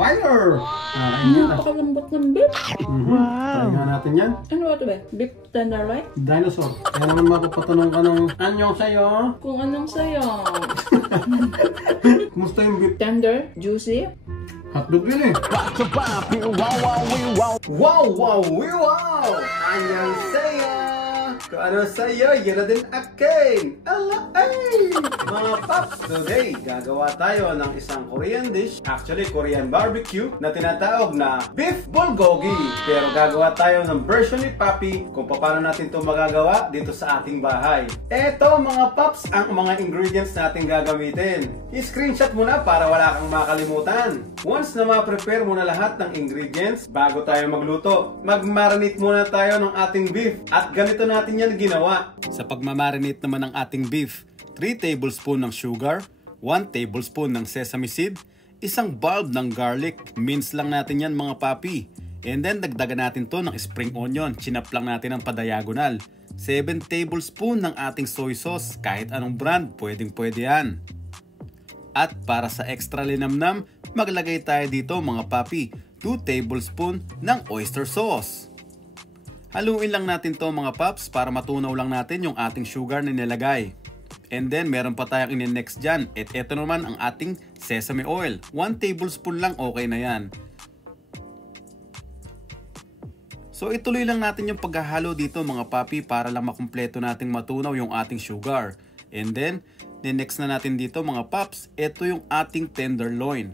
Fire! Napakalambot ng beef. Wow! Try nga natin yan. Ano ba ito ba? Beef tenderloin? Dinosaur. Kaya naman mapapatanong ka ng anyong sa'yo. Kung anong sayo. Kumusta yung beef? Tender, juicy. Hotdog yun eh. Wow! Wow! Wow! Anyong sa'yo! Kung ano sa'yo, yun na din akin! Alay! Mga paps, today, gagawa tayo ng isang Korean dish, actually Korean barbecue, na tinatawag na beef bulgogi. Pero gagawa tayo ng version ni Papi kung paano natin ito magagawa dito sa ating bahay. Eto mga paps, ang mga ingredients natin gagamitin. I-screenshot mo na para wala kang makalimutan. Once na ma-prepare mo na lahat ng ingredients, bago tayo magluto, mag-marinate muna tayo ng ating beef. At ganito natin yan ginawa. Sa pagmamarinate naman ng ating beef, 3 tablespoon ng sugar, 1 tablespoon ng sesame seed, isang bulb ng garlic, mince lang natin yan mga papi. And then dagdagan natin to ng spring onion, chinap lang natin ng padiagonal. 7 tablespoon ng ating soy sauce, kahit anong brand, pwedeng yan. At para sa extra linamnam, maglagay tayo dito mga papi, 2 tablespoon ng oyster sauce. Haluin lang natin to mga paps para matunaw lang natin yung ating sugar na nilagay. And then meron pa tayong in-next dyan. At ito naman ang ating sesame oil. 1 tablespoon lang, okay na yan. So ituloy lang natin yung paghahalo dito mga papi para lang makumpleto nating matunaw yung ating sugar. And then, next na natin dito mga paps, ito yung ating tenderloin.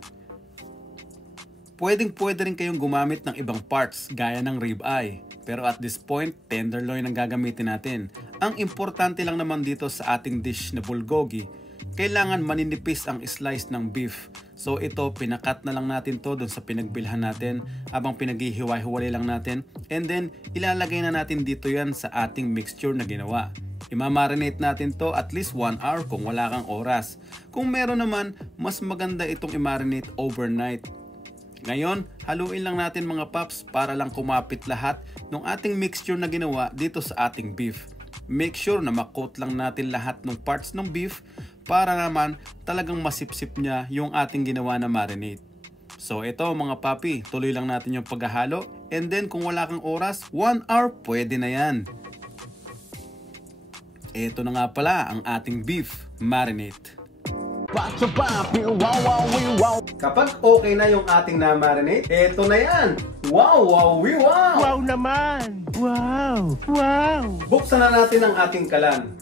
Pwede rin kayong gumamit ng ibang parts gaya ng ribeye. Pero at this point, tenderloin ang gagamitin natin. Ang importante lang naman dito sa ating dish na bulgogi, kailangan maninipis ang slice ng beef. So ito, pinakat na lang natin to dun sa pinagbilhan natin habang pinaghihiwa-hiwalay lang natin. And then, ilalagay na natin dito yan sa ating mixture na ginawa. Imamarinate natin to at least 1 hour kung wala kang oras. Kung meron naman, mas maganda itong i-marinate overnight. Ngayon, haluin lang natin mga paps para lang kumapit lahat ng ating mixture na ginawa dito sa ating beef. Make sure na makot lang natin lahat ng parts ng beef para naman talagang masipsip niya yung ating ginawa na marinade. So ito mga papi, tuloy lang natin yung paghahalo and then kung wala kang oras, 1 hour pwede na yan. Ito na nga pala ang ating beef marinade. Kapag okay na yung ating na-marinate, eto na yan! Wow! Wow! Wow! Wow naman! Wow! Wow! Buksan na natin ang ating kalan.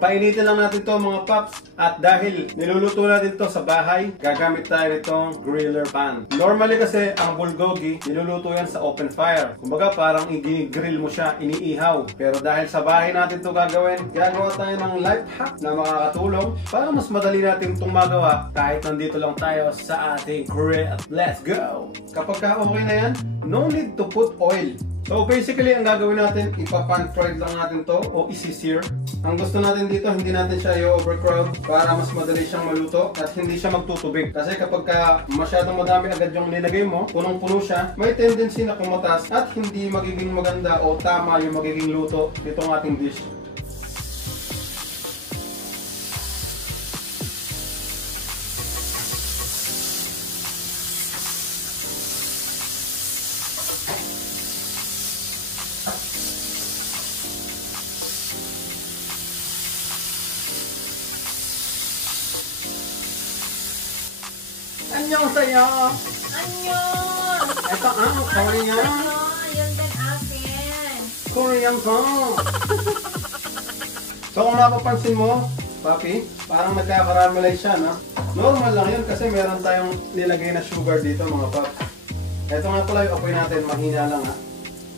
Painitin lang natin to mga paps at dahil niluluto natin to sa bahay, gagamit tayo nitong griller pan. Normally kasi ang bulgogi, niluluto yan sa open fire. Kumbaga parang i-grill mo siya, iniihaw. Pero dahil sa bahay natin to gagawin, gagawa tayo ng life hack na makakatulong para mas madali natin itong magawa kahit nandito lang tayo sa ating grill. Let's go! Kapag okay na yan, no need to put oil. So basically, ang gagawin natin, ipa-pan fried lang natin to o isi-sear. Ang gusto natin dito, hindi natin siya i-overcrowd para mas madali siyang maluto at hindi siya magtutubig. Kasi kapag masyadong madami agad yung nilagay mo, punong-puno siya, may tendency na kumatas at hindi magiging maganda o tama yung magiging luto nitong ating dish. Annyeong sa'yo! Annyeong! Ito ang Korean! Yun din akin! Korean ko! So kung mapapansin mo, papi, parang nagkakaramelize siya, no? Normal lang yun kasi meron tayong nilagay na sugar dito mga paps. Ito nga pala yung apoy natin, mahina lang ha.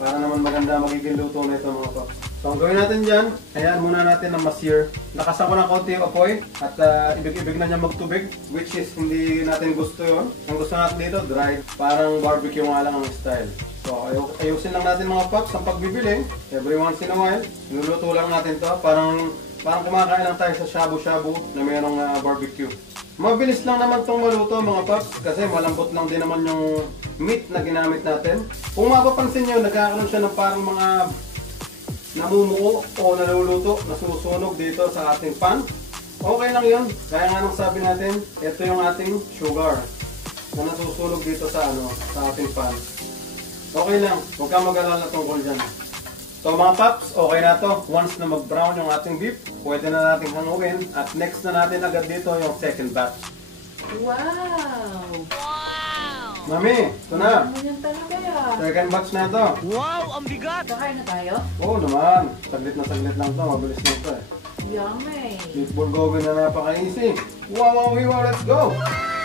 Para naman maganda magiging luto na ito mga paps. So ang gawin natin dyan, hayaan muna natin na ma-sear. Lakasan ko ng konti yung apoy at ibig-ibig na niya magtubig, which is hindi natin gusto yun. Ang gusto natin dito, dry. Parang barbecue nga lang ang style. So ayusin lang natin mga paps ang pagbibili. Every once in a while, niluluto lang natin to. Parang kumakain lang tayo sa shabu-shabu na mayroong barbecue. Mabilis lang naman itong maluto mga paps kasi malambot lang din naman yung meat na ginamit natin. Kung mapapansin nyo, nagkakaroon siya ng parang mga namumuo o naluluto, nasusunog dito sa ating pan. Okay lang yun. Kaya nga nang sabi natin, ito yung ating sugar. na nasusunog dito sa sa ating pan. Okay lang, huwag kang mag-alala tungkol dyan. So mga paps, okay na to. Once na mag-brown yung ating beef, pwede na natin hanguin. At next na natin agad dito yung second batch. Wow! Mami, ito na. Ano yan talaga yan? Second batch na to. Wow, ang bigat! Kakain na tayo? Oo naman. Saglit lang to. Mabilis lang to eh. Yummy! Beef bulgogi na napaka-easy. Wow, let's go!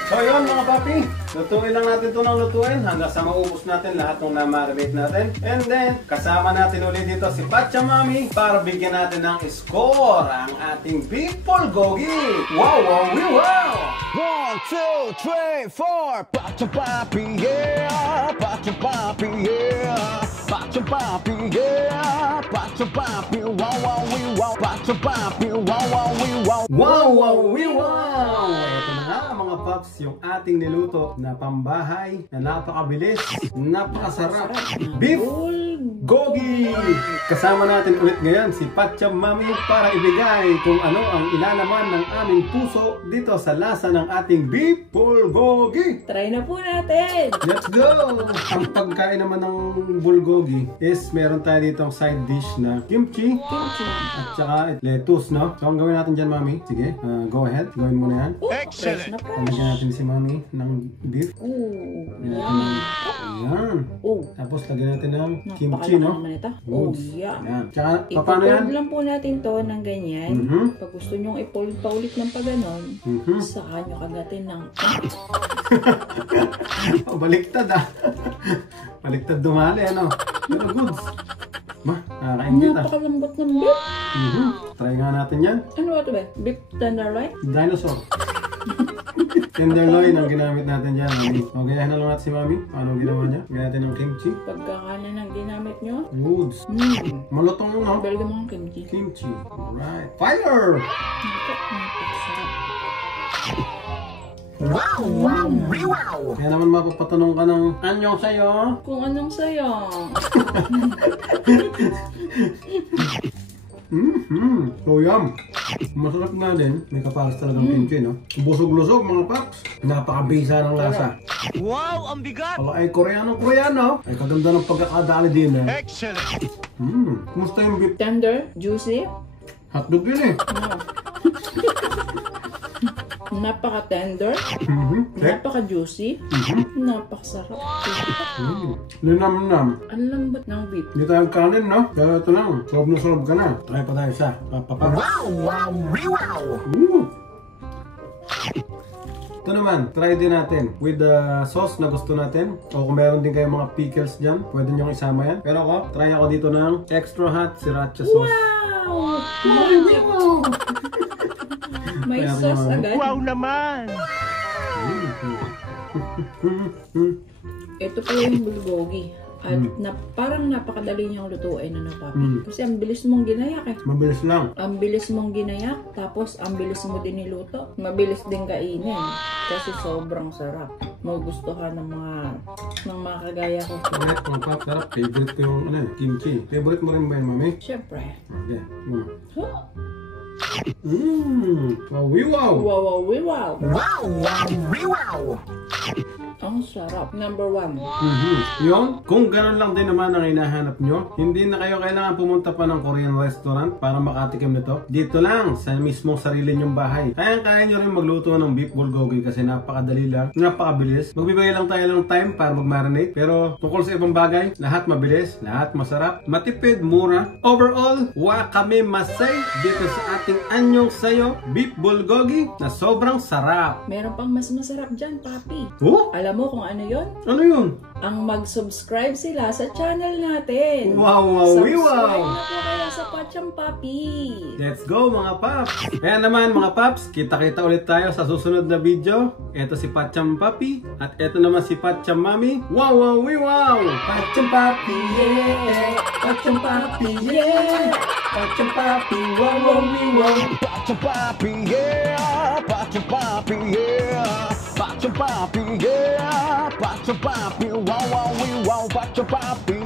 So yun mga papi, lutuin lang natin ito ng lutuin hanggang sa maubos natin lahat ng na-marinate natin. And then, kasama natin ulit dito si Patcha Mami para bigyan natin ng score ang ating beef bulgogi. Wow! 1, 2, 3, 4. Patcha Papi, yeah. Patcha Papi, yeah. Patcha Papi, yeah. Patcha Papi, wow. Patcha Papi, wow. Wow! Ito na nga mga paps, yung ating niluto na pambahay na napakabilis, napakasarap. Beef bulgogi! Kasama natin ulit ngayon si Patcha Mami para ibigay kung ano ang ilalaman ng aming puso dito sa lasa ng ating beef bulgogi. Try na po natin! Let's go! Ang pagkain naman ng bulgogi is meron tayo ditong side dish na kimchi at saka lettuce, no? So ang gawin natin dyan, Mami, sige, go ahead, gawin mo na yan. Excellent! Na fresh! Lagyan natin si Mami ng beef. Ayan. Tapos lagyan natin ng kimchi, no? Naman ito. Good. Yeah. Ayan. Tsaka, paano yan? Ipo-fold lang po natin to ng ganyan. Pag gusto nyong i-fold pa ulit ng paganon, saka nyo kagatin ng... Baliktad Baliktad dumali, ano? Pero goods. Nakakain kita. Napakalambot ng beef. Try nga natin yan. Ano ba ito ba? Beef tenderloin? Dinosaur. Tenderloin ang ginamit natin dyan. So, gayahin na lang natin si Mami. Paano ginawa niya? Gayahin natin ng kimchi. Pagkakanan ng ginamit nyo. Goods. Malutong yun, no? Belga mga kimchi. Kimchi. Alright. Fire! Napakasarap. Wow. Kaya naman mapapatanong ka ng anyong sa'yo. Kung anong sayo. So yum. Masarap nga din. May kapalas talagang kimchi, no? Busog-lusog mga paps. Napakabisa ng lasa. Wow, ang bigat! Pala ay Koreano. Ay kaganda ng pagkakadali din, eh. Excellent! Kumusta yung beef? Tender, juicy. Hotdog din, eh. Napaka-tender. Napaka-juicy. Napakasarap. Linam-nam. Ang lambot ng beef. Hindi tayo kanin, no? Kaya ito lang. Solve na solve ka na. Try pa tayo isa. Ito naman, try din natin with the sauce na gusto natin. O kung meron din kayong mga pickles dyan, pwede nyo isama yan. Pero ako, try ako dito ng extra hot sriracha sauce. Wow! May Meron sauce naman. agad. Wow naman! Ito po yung bulgogi. At parang napakadali niyang lutuin na papi. Kasi ang bilis mong ginayak eh. Mabilis lang. Ang bilis mong ginayak, tapos ang bilis mo din niluto. Mabilis din kainin. Kasi sobrang sarap. Magugustuhan ng mga kagaya ko. Correct, mga pap, sarap. Favorite ko yung kimchi. Favorite mo rin ba yun, Mami? Siyempre. Okay. Huh? Wow! Wow! Ang sarap. Number 1. Yun, kung ganun lang din naman ang hinahanap nyo, hindi na kayo kailangan pumunta pa ng Korean restaurant para makatikim nito. Dito lang, sa mismong sarili nyong bahay. Kaya nyo rin magluto ng beef bulgogi kasi napakadali lang, napakabilis. Magbibigay lang tayo ng time para mag-marinate. Pero tungkol sa ibang bagay, lahat mabilis, lahat masarap, matipid, mura. Overall, wakame masay dito sa ating anyong sayo beef bulgogi na sobrang sarap. Meron pang mas masarap dyan, papi. Oh? Alam mo kung ano yon? Ano yun? Ang mag-subscribe sila sa channel natin. Wow! Subscribe na po kayo sa Patchang Papi. Let's go mga paps! Kaya naman mga paps, kita-kita ulit tayo sa susunod na video. Ito si Patchang Papi at ito naman si Patchang Mami. Wow! Patchang Papi, yeah! Patchang Papi, yeah! Patchang Papi, wow! Patcha Papi, yeah. Patcha Papi, yeah. Patcha Papi, yeah. Patcha Papi, wow. Patcha Papi.